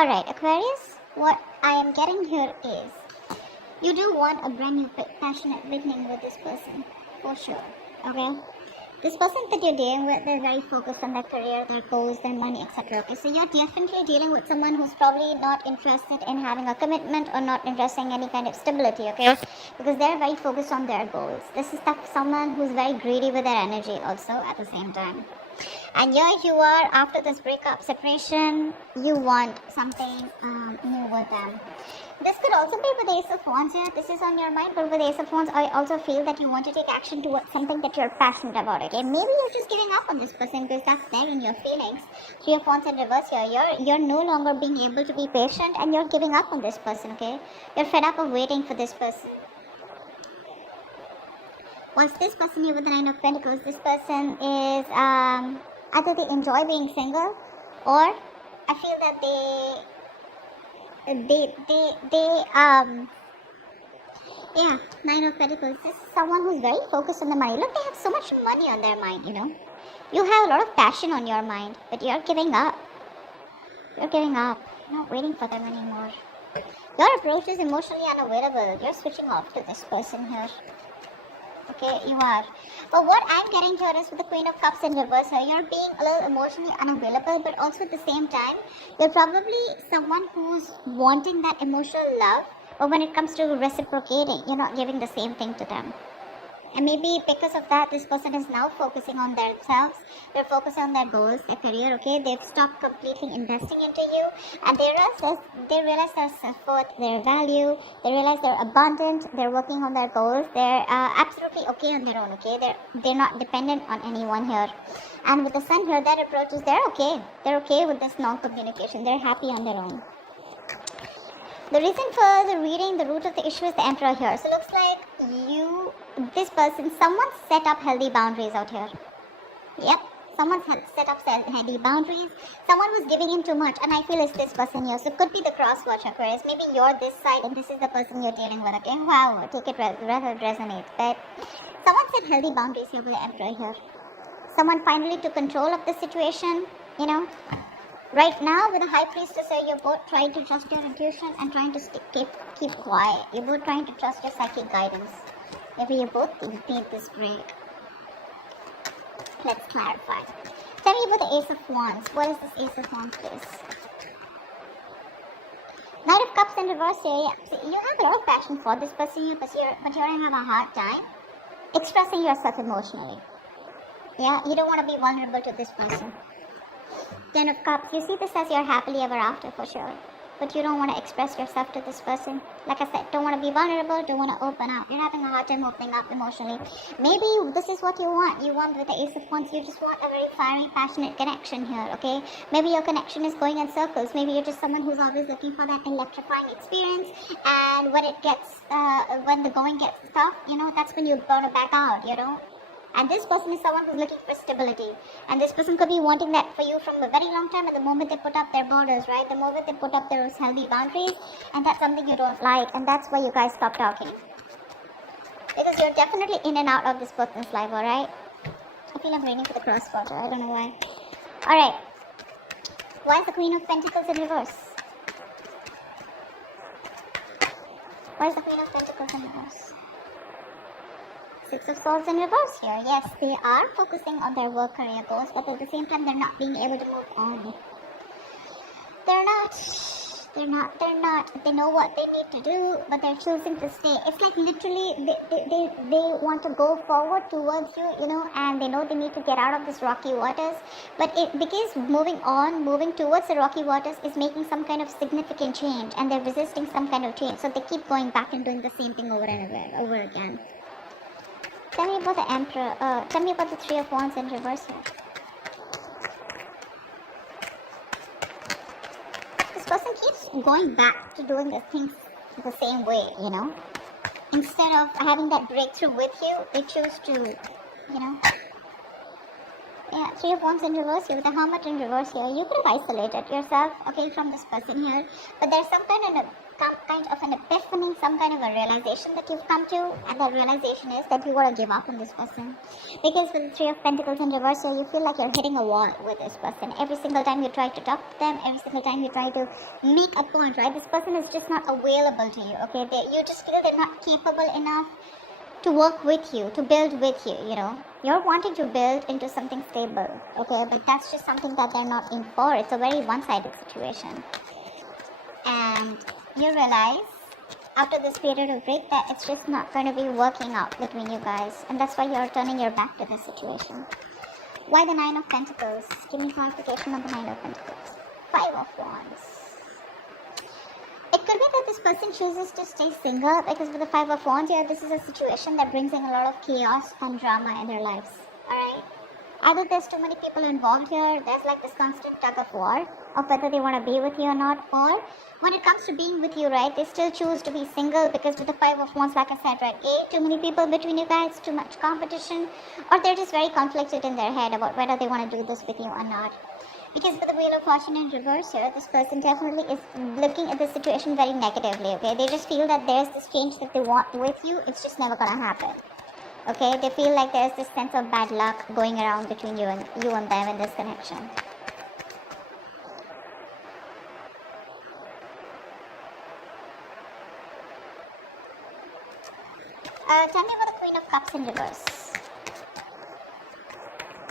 Alright, Aquarius, what I am getting here is you do want a brand new passionate beginning with this person, for sure. Okay? This person that you're dealing with, they're very focused on their career, their goals, their money, etc. Okay, so you're definitely dealing with someone who's probably not interested in having a commitment or not interested in any kind of stability, okay? Because they're very focused on their goals. This is someone who's very greedy with their energy also at the same time. And here you are, after this breakup, separation, you want something new with them. This could also be with the Ace of Wands here. This is on your mind, but with the Ace of Wands, I also feel that you want to take action towards something that you're passionate about, okay? Maybe you're just giving up on this person because that's there in your feelings. Three of Wands in reverse here. You're no longer being able to be patient and you're giving up on this person, okay? You're fed up of waiting for this person. Once this person here with the Nine of Pentacles, this person is either they enjoy being single, or I feel that Nine of Pentacles. This is someone who's very focused on the money. Look, they have so much money on their mind, you know. You have a lot of passion on your mind, but you're giving up. You're giving up. You're not waiting for them anymore. Your approach is emotionally unavailable. You're switching off to this person here. Okay, you are. But what I'm getting here is with the Queen of Cups in reverse here, you're being a little emotionally unavailable, but also at the same time, you're probably someone who's wanting that emotional love, but when it comes to reciprocating, you're not giving the same thing to them. And maybe because of that, this person is now focusing on themselves. They're focusing on their goals, their career, okay? They've stopped completely investing into you. And they realize their self-worth, their value. They realize they're abundant. They're working on their goals. They're absolutely okay on their own, okay? They're not dependent on anyone here. And with the Sun here, their approach is they're okay. They're okay with this non-communication. They're happy on their own. The reason for the reading, the root of the issue is the Emperor here. So it looks like this person, someone set up healthy boundaries out here. Yep, someone set up healthy boundaries. Someone was giving in too much, and I feel it's this person here. So it could be the crosswatch, Aquarius. Maybe you're this side, and this is the person you're dealing with, okay? Wow, take it resonate. But someone set healthy boundaries here with the Emperor here. Someone finally took control of the situation, you know. Right now, with the High Priestess here, you're both trying to trust your intuition and trying to keep quiet. You're both trying to trust your psychic guidance. Maybe you both need this break. Let's clarify. Tell me about the Ace of Wands. What is this Ace of Wands, please? Knight of Cups in reverse here. Yeah. See, you have a lot of passion for this person here, but you're going to have a hard time expressing yourself emotionally. Yeah, you don't want to be vulnerable to this person. Ten of Cups, you see this as your happily ever after for sure. But you don't want to express yourself to this person. Like I said, don't want to be vulnerable, don't want to open up. You're having a hard time opening up emotionally. Maybe this is what you want. You want with the Ace of Wands, you just want a very fiery, passionate connection here, okay? Maybe your connection is going in circles. Maybe you're just someone who's always looking for that electrifying experience. And when when the going gets tough, you know, that's when you're going to back out, you know? And this person is someone who's looking for stability. And this person could be wanting that for you from a very long time at the moment they put up their borders, right? The moment they put up those healthy boundaries. And that's something you don't like. And that's why you guys stop talking. Because you're definitely in and out of this person's life, alright? I feel I'm waiting for the crosswatcher. I don't know why. Alright. Why is the Queen of Pentacles in reverse? Why is the Queen of Pentacles in reverse? Six of Swords in reverse here. Yes, they are focusing on their work career goals, but at the same time, they're not being able to move on. They're not. They know what they need to do, but they're choosing to stay. It's like literally, they want to go forward towards you, you know, and they know they need to get out of this rocky waters. But because moving towards the rocky waters is making some kind of significant change, and they're resisting some kind of change. So they keep going back and doing the same thing over and over again. Tell me about the Emperor. Tell me about the Three of Wands in reverse here. This person keeps going back to doing the things the same way, you know. Instead of having that breakthrough with you, they choose to, you know. Yeah, Three of Wands in reverse here with the Hermit in reverse here. You could have isolated yourself, okay, from this person here. But there's some kind of come kind of an epiphany, some kind of a realization that you've come to, and that realization is that you want to give up on this person. Because with the Three of Pentacles in reverse here, you feel like you're hitting a wall with this person. Every single time you try to talk to them, every single time you try to make a point, right? This person is just not available to you, okay? You just feel they're not capable enough to work with you, to build with you, you know. You're wanting to build into something stable, okay? But that's just something that they're not in for. It's a very one-sided situation. And you realize after this period of break that it's just not going to be working out between you guys. And that's why you're turning your back to this situation. Why the Nine of Pentacles? Give me clarification on the Nine of Pentacles. Five of Wands. It could be that this person chooses to stay single because with the Five of Wands here, this is a situation that brings in a lot of chaos and drama in their lives. Alright? Either there's too many people involved here, there's like this constant tug of war of whether they want to be with you or not, or when it comes to being with you, right, they still choose to be single because with the Five of Wands, like I said, right, too many people between you guys, too much competition, or they're just very conflicted in their head about whether they want to do this with you or not. Because with the Wheel of Fortune in reverse here, this person definitely is looking at the situation very negatively, okay? They just feel that there's this change that they want with you, it's just never gonna happen. Okay, they feel like there's this sense of bad luck going around between you and them in this connection. Tell me about the Queen of Cups in reverse.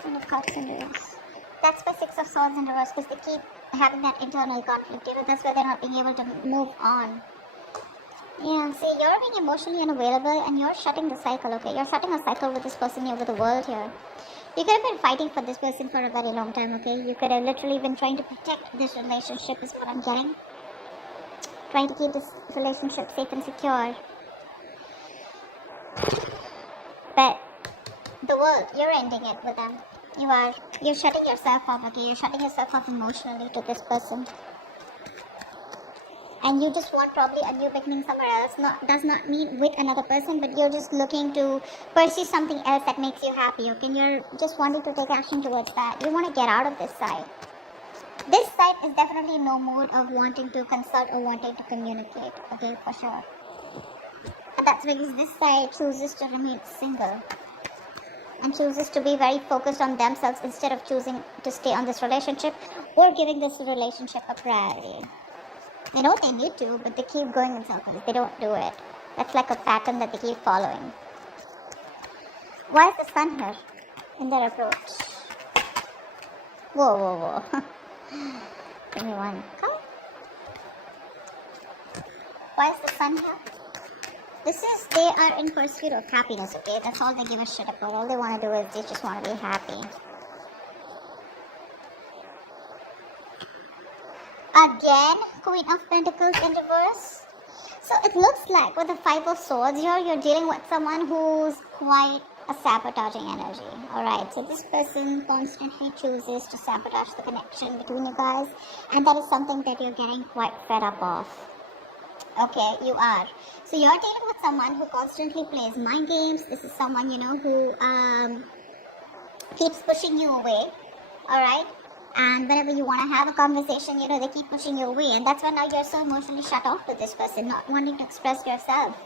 Queen of Cups in reverse. That's why Six of Swords in reverse, because they keep having that internal conflict. You know, that's why they're not being able to move on. Yeah, see, you're being emotionally unavailable and you're shutting the cycle, okay? You're shutting a cycle with this person over the world here. You could have been fighting for this person for a very long time, okay? You could have literally been trying to protect this relationship is what I'm getting. Trying to keep this relationship safe and secure. But the world, you're ending it with them. You're shutting yourself off, okay? You're shutting yourself off emotionally to this person. And you just want probably a new beginning somewhere else. Does not mean with another person, but you're just looking to pursue something else that makes you happy, okay? And you're just wanting to take action towards that. You want to get out of this side. This side is definitely no mood of wanting to consult or wanting to communicate, okay, for sure. And that's because this side chooses to remain single and chooses to be very focused on themselves instead of choosing to stay on this relationship or giving this relationship a priority. They know they need to, but they keep going in circles. They don't do it. That's like a pattern that they keep following. Why is the Sun here in their approach? Whoa, whoa, whoa. Give me one. Come. Why is the Sun here? They are in pursuit of happiness, okay? That's all they give a shit about. All they want to do is they just want to be happy. Again, Queen of Pentacles in reverse. So it looks like with the Five of Swords here, you're dealing with someone who's quite a sabotaging energy. Alright, so this person constantly chooses to sabotage the connection between you guys, and that is something that you're getting quite fed up of. Okay, you are. So you're dealing with someone who constantly plays mind games. This is someone, you know, who keeps pushing you away. Alright? And whenever you want to have a conversation, you know, they keep pushing you away. And that's why now you're so emotionally shut off to this person, not wanting to express yourself.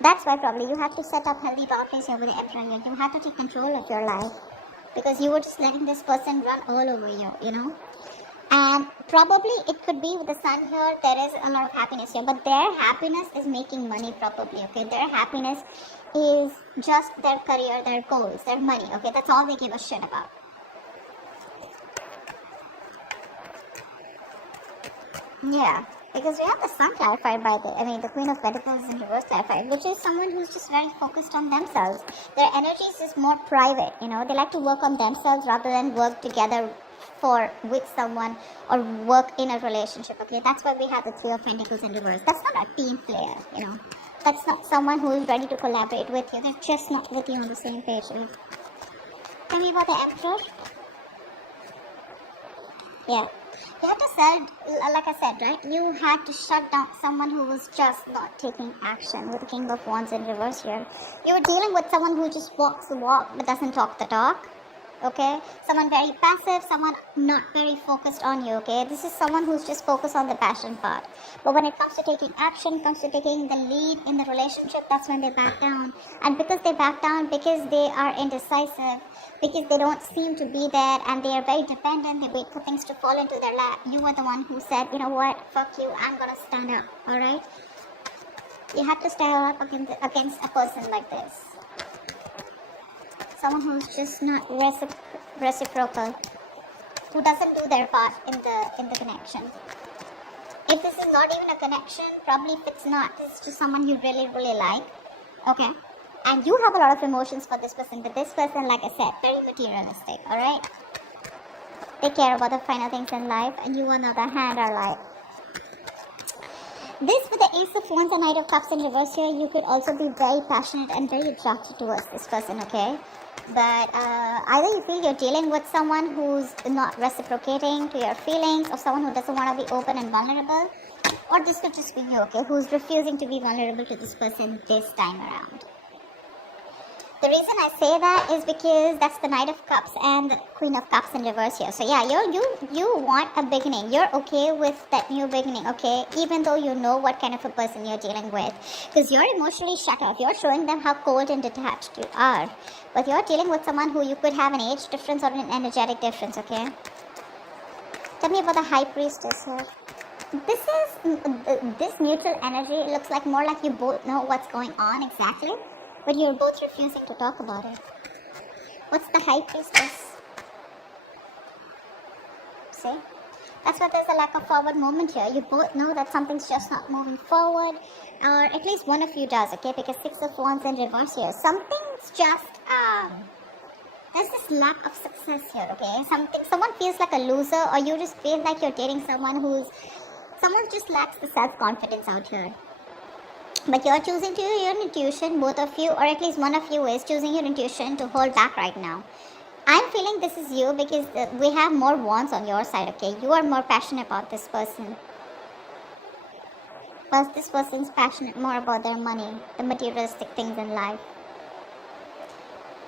That's why probably you have to set up healthy boundaries over the Emperor. You have to take control of your life. Because you were just letting this person run all over you, you know. And probably it could be with the Sun here, there is a lot of happiness here. But their happiness is making money probably, okay. Their happiness is just their career, their goals, their money, okay? That's all they give a shit about. Yeah, because we have the Sun clarified by the Queen of Pentacles in reverse clarified, which is someone who's just very focused on themselves. Their energy is just more private, you know? They like to work on themselves rather than work together with someone or work in a relationship, okay? That's why we have the Three of Pentacles in reverse. That's not a team player, you know? That's not someone who is ready to collaborate with you. They're just not with you on the same page. Tell me about the Emperor. Yeah. You had to like I said, right? You had to shut down someone who was just not taking action with the King of Wands in reverse here. You were dealing with someone who just walks the walk but doesn't talk the talk. Okay, someone very passive, someone not very focused on you. Okay, this is someone who's just focused on the passion part, but when it comes to taking action, comes to taking the lead in the relationship, that's when they back down. And because they back down, because they are indecisive, because they don't seem to be there, and they are very dependent, they wait for things to fall into their lap. You are the one who said, you know what, fuck you, I'm gonna stand up. All right, you have to stand up against a person like this. Someone who's just not reciprocal, who doesn't do their part in the connection. If this is not even a connection, probably if it's not, this is just someone you really like. Okay, and you have a lot of emotions for this person, but this person, like I said, very materialistic. All right, they care about the finer things in life, and you on the other hand are like this. With the Ace of Wands and Knight of Cups in reverse here, you could also be very passionate and very attracted towards this person. Okay, but either you feel you're dealing with someone who's not reciprocating to your feelings, or someone who doesn't want to be open and vulnerable, or this could just be you, okay, who's refusing to be vulnerable to this person this time around. The reason I say that is because that's the Knight of Cups and the Queen of Cups in reverse here. So yeah, you want a beginning. You're okay with that new beginning, okay? Even though you know what kind of a person you're dealing with. Because you're emotionally shut off. You're showing them how cold and detached you are. But you're dealing with someone who you could have an age difference or an energetic difference, okay? Tell me about the High Priestess here. This neutral energy, it looks like more like you both know what's going on exactly, but you're both refusing to talk about it. What's the High Priestess? See? That's why there's a lack of forward movement here. You both know that something's just not moving forward, or at least one of you does, okay? Because Six of Wands in reverse here. Something's just, there's this lack of success here, okay? Someone feels like a loser, or you just feel like you're dating someone someone just lacks the self-confidence out here. But you're choosing to use your intuition, both of you, or at least one of you is choosing your intuition to hold back right now. I'm feeling this is you because we have more wands on your side, okay? You are more passionate about this person. Plus, this person's passionate more about their money, the materialistic things in life.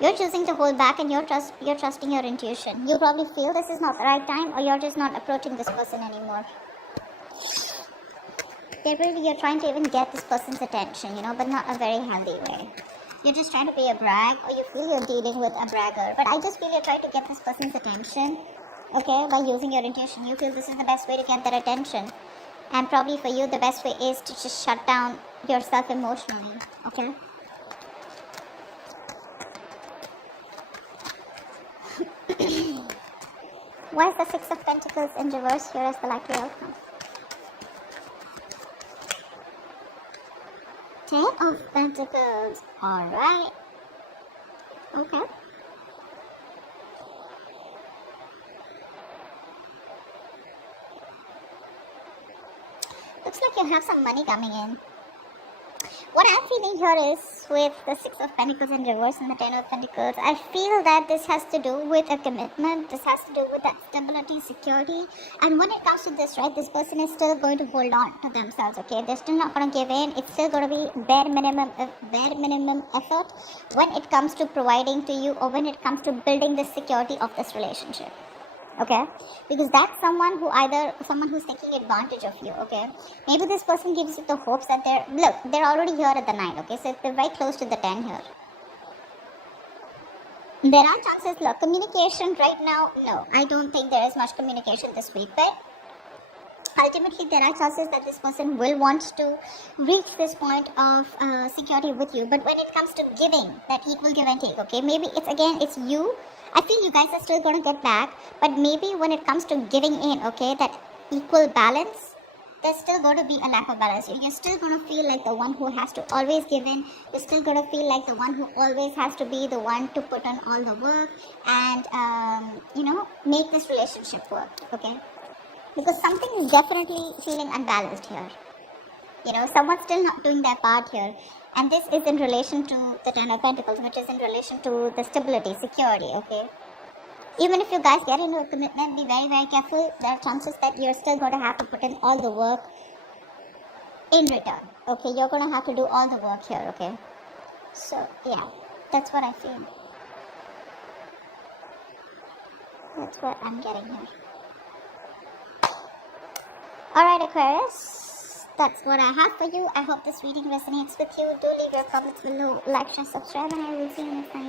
You're choosing to hold back, and you're trusting your intuition. You probably feel this is not the right time, or you're just not approaching this person anymore. You're trying to even get this person's attention, but not a very healthy way. You're just trying to be a brag, or you feel you're dealing with a bragger. But I just feel you're trying to get this person's attention, okay, by using your intuition. You feel this is the best way to get their attention. And probably for you, the best way is to just shut down yourself emotionally, okay? Why is the Six of Pentacles in reverse here as the likely outcome? Ten of Pentacles. Alright. Okay. Looks like you have some money coming in. What I'm feeling here is with the Six of Pentacles in reverse and the Ten of Pentacles, I feel that this has to do with a commitment. This has to do with that stability, security. And when it comes to this, right, this person is still going to hold on to themselves, okay? They're still not going to give in. It's still going to be bare minimum effort when it comes to providing to you, or when it comes to building the security of this relationship. Okay, because that's someone who's taking advantage of you. Okay, maybe this person gives you the hopes that they're already here at the 9. Okay, so they're very close to the 10 here. There are chances. Look, communication right now, no, I don't think there is much communication this week, but ultimately there are chances that this person will want to reach this point of security with you. But when it comes to giving, that equal give and take, okay, maybe it's you. I feel you guys are still going to get back, but maybe when it comes to giving in, okay, that equal balance, there's still going to be a lack of balance. You're still going to feel like the one who has to always give in. You're still going to feel like the one who always has to be the one to put on all the work and, make this relationship work, okay? Because something is definitely feeling unbalanced here. Someone's still not doing their part here. And this is in relation to the Ten of Pentacles, which is in relation to the stability, security, okay? Even if you guys get into a commitment, be very, very careful. There are chances that you're still going to have to put in all the work in return, okay? You're going to have to do all the work here, okay? So, yeah, that's what I feel. That's what I'm getting here. Alright, Aquarius, that's what I have for you. I hope this reading resonates with you. Do leave your comments below, like, share, subscribe, and I will see you next time.